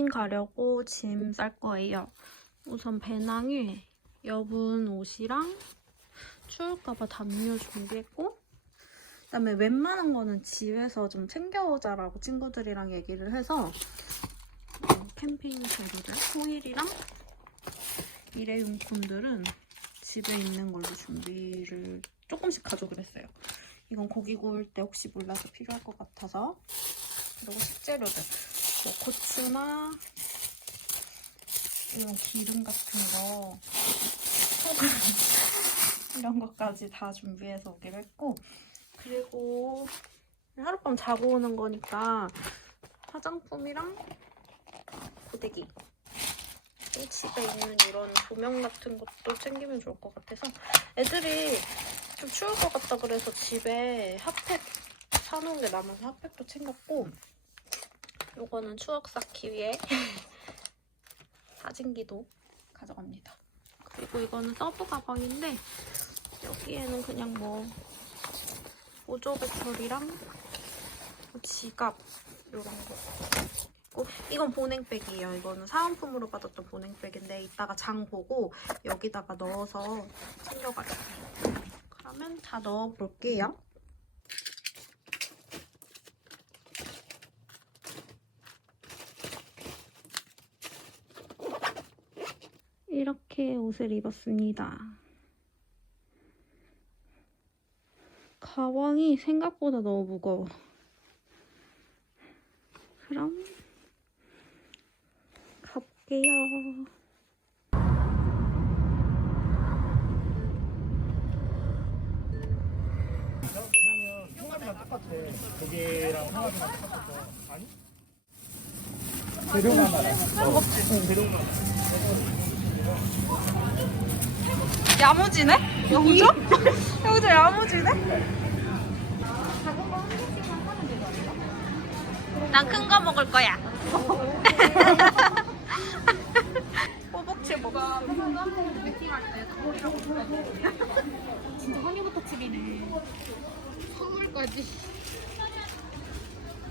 캠핑 가려고 짐 쌀 거예요. 우선 배낭에 여분 옷이랑 추울까봐 담요 준비했고 그다음에 웬만한 거는 집에서 좀 챙겨오자라고 친구들이랑 얘기를 해서 어, 캠핑 재료들 호일이랑 일회용품들은 집에 있는 걸로 준비를 조금씩 가져오기로 했어요. 이건 고기 구울 때 혹시 몰라서 필요할 것 같아서 그리고 식재료들 뭐 고추나 이런 기름 같은 거 이런 것까지 다 준비해서 오기로 했고 그리고 하룻밤 자고 오는 거니까 화장품이랑 고데기. 또 집에 있는 이런 조명 같은 것도 챙기면 좋을 것 같아서 애들이 좀 추울 것 같다 그래서 집에 핫팩 사놓은 게 남아서 핫팩도 챙겼고 요거는 추억 쌓기 위해 사진기도 가져갑니다. 그리고 이거는 서브 가방인데 여기에는 그냥 뭐 보조 배터리랑 뭐 지갑 이런 거 있고 이건 보냉백이에요. 이거는 사은품으로 받았던 보냉백인데 이따가 장 보고 여기다가 넣어서 챙겨가요. 그러면 다 넣어볼게요. 이렇게 옷을 입었습니다. 가방이 생각보다 너무 무거워. 그럼 가볼게요. 왜냐면 형아랑 똑같아. 고기랑 형아랑 똑같아서. 아니? 야무지네? 영조? 영조 야무지네? 난 큰 거 먹을 거야. 호박채 먹어. 진짜 허니버터 칩이네. 선물까지.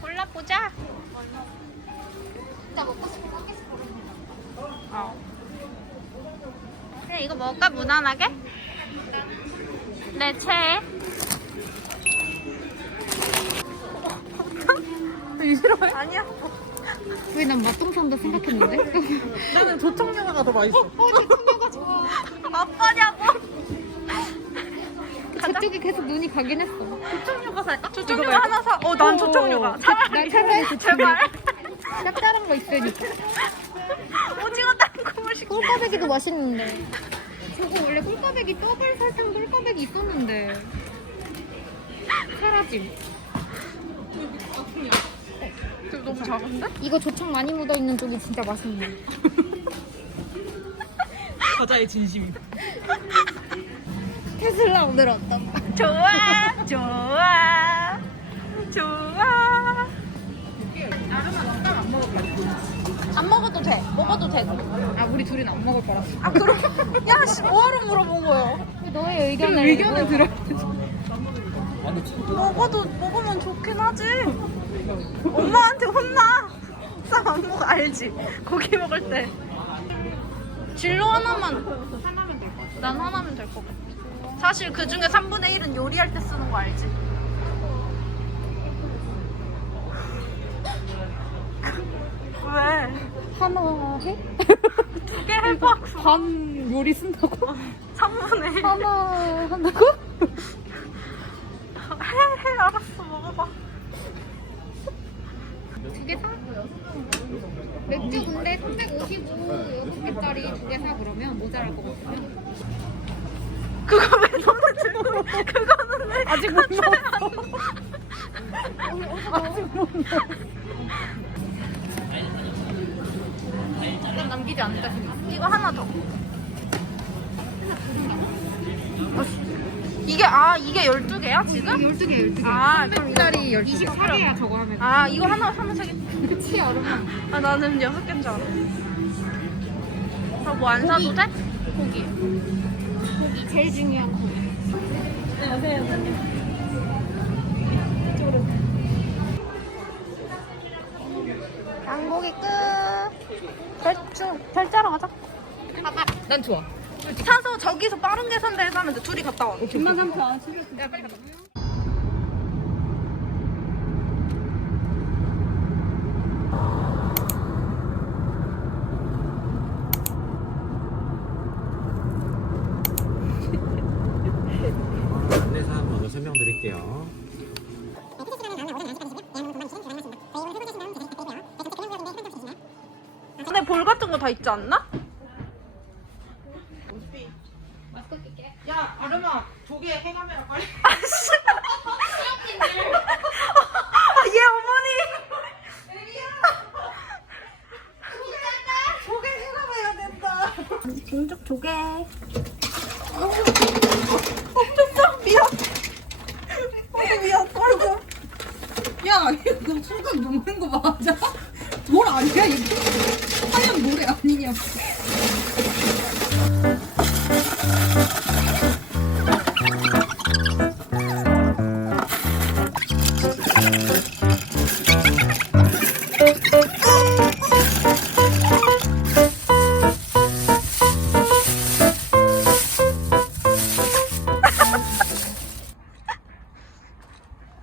골라보자. 진짜 먹고 싶은 어. 그래, 이거 먹을까? 무난하게? 네, 채. 싫어해? 아니야. 왜 난 맛동산도 생각했는데? 나는 조청녀가 더 맛있어. 어, 대통령가 좋아. 아빠냐고. 저쪽에 계속 눈이 가긴 했어. 조청유가 살까? 조청유가 하나 사. 어, 난 어, 조청유가. 난 차라리. 제발. 짭짤한 거 있으니까. 시켜. 꿀까베기도 맛있는데. 저거 원래 꿀까베기 더블 설탕 꿀까베기 있었는데. 사라짐. 너무 작은데? 이거 조청 많이 묻어 있는 쪽이 진짜 맛있네. 과자의 진심이다. 테슬라 오늘 어떤 거? 좋아, 좋아. 먹어도 돼. 아, 우리 둘이는 안 먹을 거라서. 아, 그럼. 야, 씨, 뭐하러 물어본 거예요? 너의 의견을. 의견을 들어. 먹어도, 먹으면 좋긴 하지. 엄마한테 혼나. 쌈안 먹어, 알지? 고기 먹을 때. 진로 하나만. 하나면 될 것 같아. 난 하나면 될 것 같아. 사실 그 중에 3분의 1은 요리할 때 쓰는 거 알지? 왜? 하나 해? 두개 해봐. 반 요리 쓴다고? 3분의 1. 하나 한다고? 해, 해, 알았어. 먹어봐. 두 개 사? 맥주 근데 350 6개짜리 두 개 사 그러면 모자랄 것 같으면 그거 왜 너무 들고, 그거는 왜. 아직 못 먹었어 아직 못 먹었어 그럼 남기지 않을까 싶어 이거 하나 더. 이게, 아, 이게 12개야, 지금? 12개 12개 아, 그럼 이거 300짜리 24개야 저거 하면 아, 이거 하나, 하나 사겠 그치 여러분 아, 나는 여섯 개인 줄 알았어. 저뭐 안 사도 돼? 고기. 고기 제일 중요한 거양 장보기 끝. 결주 결제하러 가자. 난 좋아. 차서 저기서 빠른 계산대에서 하면 돼. 둘이 갔다 와. 10만 3천 원. 야 빨리 가자. 안내사항 먼저 설명드릴게요. 볼 같은 거 다 있지 않나? 야 아름아 조개 해가메라 빨리 아씨. 아, 얘 어머니. 조개 해가메야 된다 중죽 조개. 엄청 미안. 어, 미안. 어이구. 야, 이거 순간 녹는 거 맞아? 뭘 아니야, 이거? 하얀 모래 아니냐?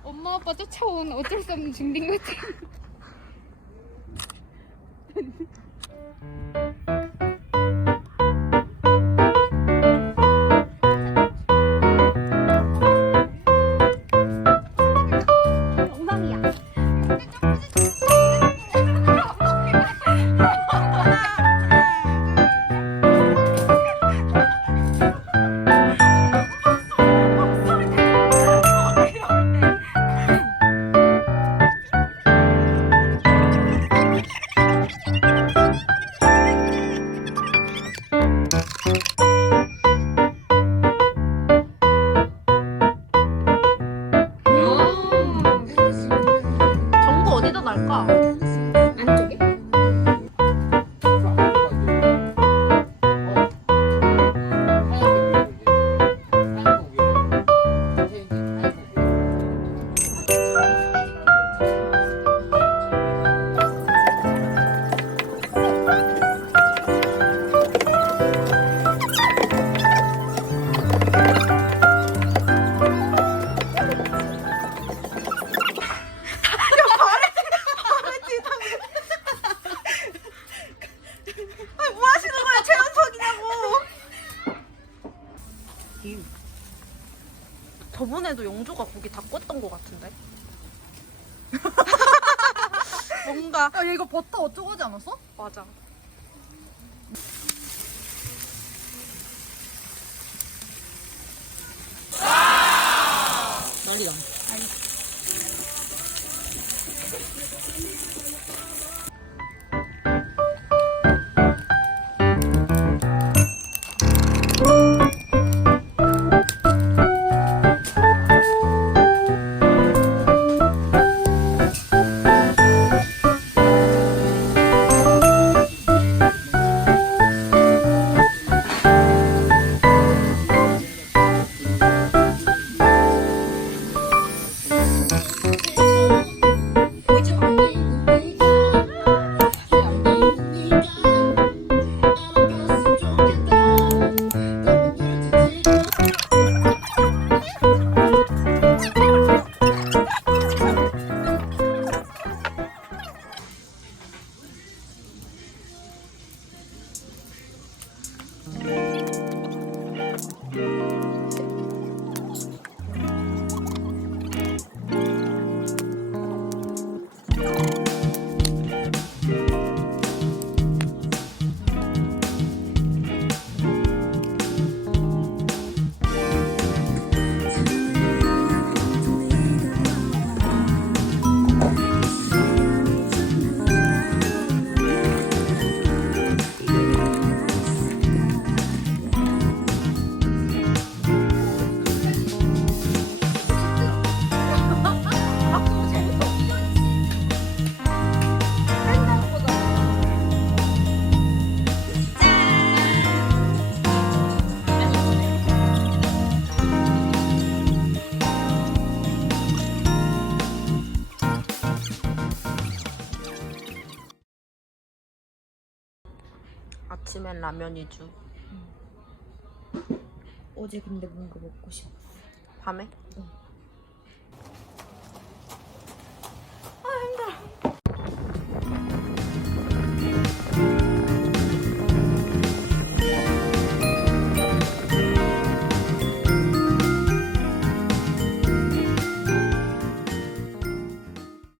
엄마 아빠 쫓아온 어쩔 수 없는 중딩 같아. kendini. 저번에도 영조가 고기 다 껐던 것 같은데. 뭔가 야, 얘 이거 버터 어쩌고 하지 않았어? 맞아. 아침엔 라면 위주. 어제 근데 뭔가 먹고 싶어. 밤에? 응.